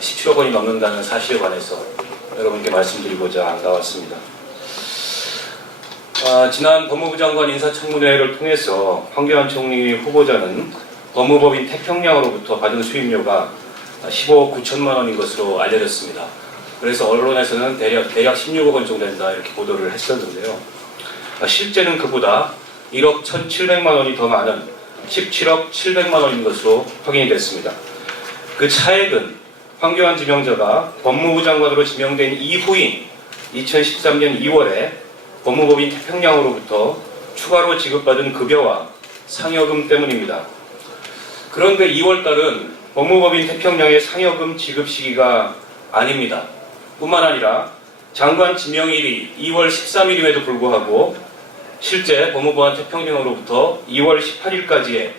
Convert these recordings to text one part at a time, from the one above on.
17억 원이 넘는다는 사실에 관해서 여러분께 말씀드리고자 나왔습니다. 지난 법무부 장관 인사청문회를 통해서 황교안 총리 후보자는 법무법인 태평양으로부터 받은 수임료가 15억 9천만 원인 것으로 알려졌습니다. 그래서 언론에서는 대략 16억 원 정도 된다 이렇게 보도를 했었는데요. 실제는 그보다 1억 1,700만 원이 더 많은 17억 700만 원인 것으로 확인이 됐습니다. 그 차액은 황교안 지명자가 법무부 장관으로 지명된 이후인 2013년 2월에 법무법인 태평양으로부터 추가로 지급받은 급여와 상여금 때문입니다. 그런데 2월달은 법무법인 태평양의 상여금 지급 시기가 아닙니다. 뿐만 아니라 장관 지명일이 2월 13일임에도 불구하고 실제 법무법인 태평양으로부터 2월 18일까지의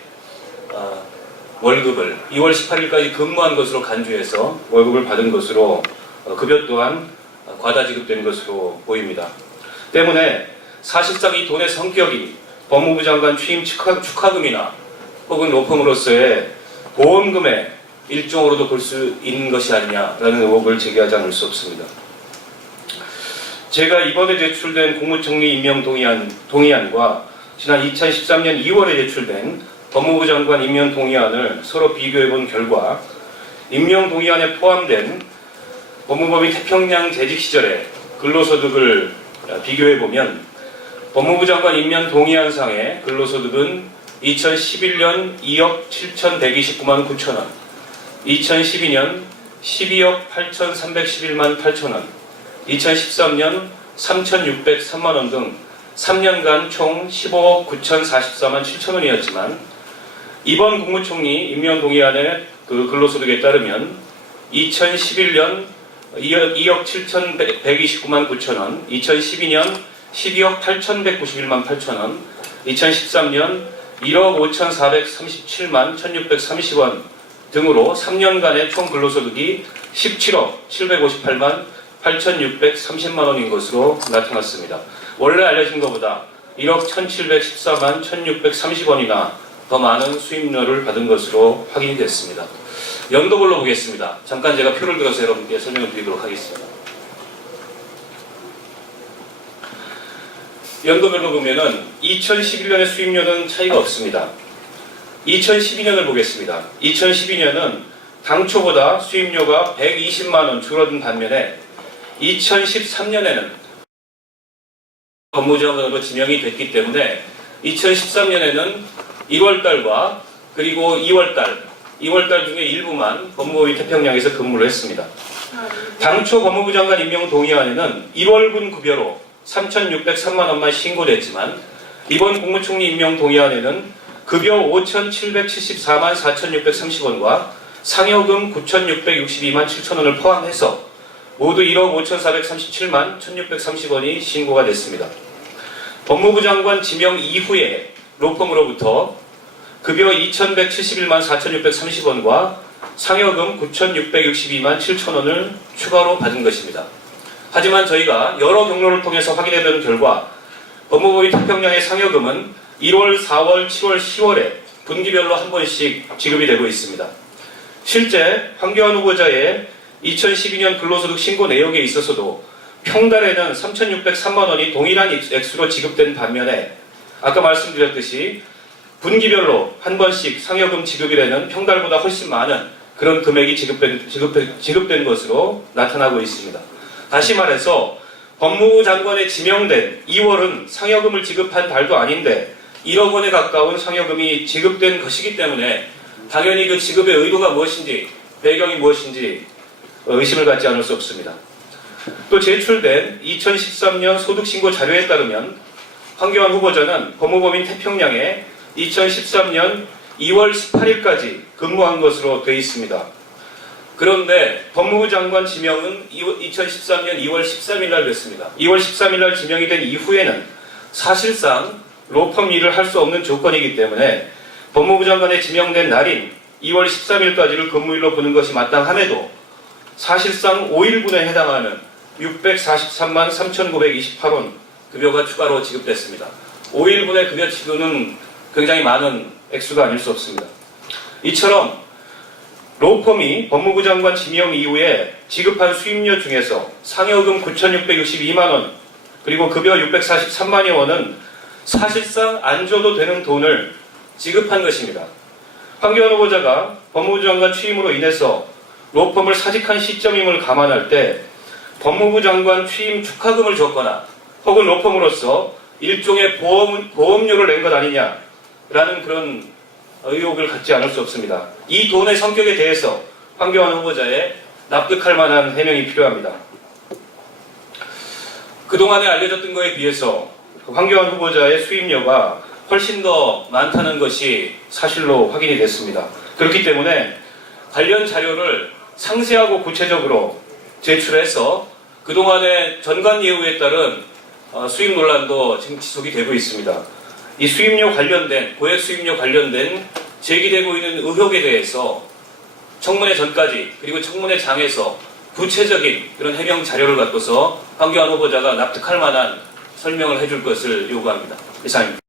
월급을 2월 18일까지 근무한 것으로 간주해서 월급을 받은 것으로 급여 또한 과다 지급된 것으로 보입니다. 때문에 사실상 이 돈의 성격이 법무부 장관 취임 축하금이나 혹은 로펌으로서의 보험금의 일종으로도 볼 수 있는 것이 아니냐라는 의혹을 제기하지 않을 수 없습니다. 제가 이번에 제출된 국무총리 임명 동의안과 지난 2013년 2월에 제출된 법무부 장관 임명 동의안을 서로 비교해본 결과 임명 동의안에 포함된 법무법인 태평양 재직 시절의 근로소득을 비교해보면 법무부 장관 임명 동의안상의 근로소득은 2011년 2억 7,129만 9천 원, 2012년 12억 8,311만 8천 원, 2013년 3,603만 원 등 3년간 총 15억 9,044만 7천 원이었지만 이번 국무총리 임명 동의안의 그 근로소득에 따르면 2011년 2억 7,129만 9천 원, 2012년 12억 8,191만 8천 원, 2013년 1억 5,437만 1,630원 등으로 3년간의 총 근로소득이 17억 758만 8,630만 원인 것으로 나타났습니다. 원래 알려진 것보다 1억 1,714만 1,630원이나 더 많은 수임료를 받은 것으로 확인이 됐습니다. 연도별로 보겠습니다. 잠깐 제가 표를 들어서 여러분께 설명을 드리도록 하겠습니다. 연도별로 보면은 2011년의 수임료는 차이가 없습니다. 2012년을 보겠습니다. 2012년은 당초보다 수임료가 120만 원 줄어든 반면에 2013년에는 법무장관으로 지명이 됐기 때문에 2013년에는 1월달과 그리고 2월달 중에 일부만 법무법인 태평양에서 근무를 했습니다. 당초 법무부 장관 임명 동의안에는 1월분 급여로 3,603만 원만 신고됐지만 이번 국무총리 임명 동의안에는 급여 5,774만 4,630원과 상여금 9,662만 7천 원을 포함해서 모두 1억 5,437만 1,630원이 신고가 됐습니다. 법무부 장관 지명 이후에 로펌으로부터 급여 2,171만 4,630원과 상여금 9,662만 7천 원을 추가로 받은 것입니다. 하지만 저희가 여러 경로를 통해서 확인해본 결과 법무법인 태평양의 상여금은 1월, 4월, 7월, 10월에 분기별로 한 번씩 지급이 되고 있습니다. 실제 황교안 후보자의 2012년 근로소득 신고 내역에 있어서도 평달에는 3,603만 원이 동일한 액수로 지급된 반면에 아까 말씀드렸듯이 분기별로 한 번씩 상여금 지급이라는 평달보다 훨씬 많은 그런 금액이 지급된 것으로 나타나고 있습니다. 다시 말해서 법무부 장관에 지명된 2월은 상여금을 지급한 달도 아닌데 1억 원에 가까운 상여금이 지급된 것이기 때문에 당연히 그 지급의 의도가 무엇인지 배경이 무엇인지 의심을 갖지 않을 수 없습니다. 또 제출된 2013년 소득신고 자료에 따르면 황교안 후보자는 법무법인 태평양에 2013년 2월 18일까지 근무한 것으로 되어 있습니다. 그런데 법무부 장관 지명은 2013년 2월 13일 날 됐습니다. 2월 13일 날 지명이 된 이후에는 사실상 로펌 일을 할 수 없는 조건이기 때문에 법무부 장관에 지명된 날인 2월 13일까지를 근무일로 보는 것이 마땅함에도 사실상 5일분에 해당하는 643만 3,928원 급여가 추가로 지급됐습니다. 5일분의 급여 지급은 굉장히 많은 액수가 아닐 수 없습니다. 이처럼 로펌이 법무부 장관 지명 이후에 지급한 수임료 중에서 상여금 9,662만 원, 그리고 급여 643만여 원은 사실상 안 줘도 되는 돈을 지급한 것입니다. 황교안 후보자가 법무부 장관 취임으로 인해서 로펌을 사직한 시점임을 감안할 때 법무부 장관 취임 축하금을 줬거나 혹은 로펌으로서 일종의 보험료를 낸 것 아니냐라는 그런 의혹을 갖지 않을 수 없습니다. 이 돈의 성격에 대해서 황교안 후보자의 납득할 만한 해명이 필요합니다. 그동안에 알려졌던 것에 비해서 황교안 후보자의 수임료가 훨씬 더 많다는 것이 사실로 확인이 됐습니다. 그렇기 때문에 관련 자료를 상세하고 구체적으로 제출해서 그동안의 전관 예우에 따른 수임 논란도 지금 지속이 되고 있습니다. 이 수임료 관련된, 고액 수임료 관련된 제기되고 있는 의혹에 대해서 청문회 전까지 그리고 청문회 장에서 구체적인 그런 해명 자료를 갖고서 황교안 후보자가 납득할 만한 설명을 해줄 것을 요구합니다. 이상입니다.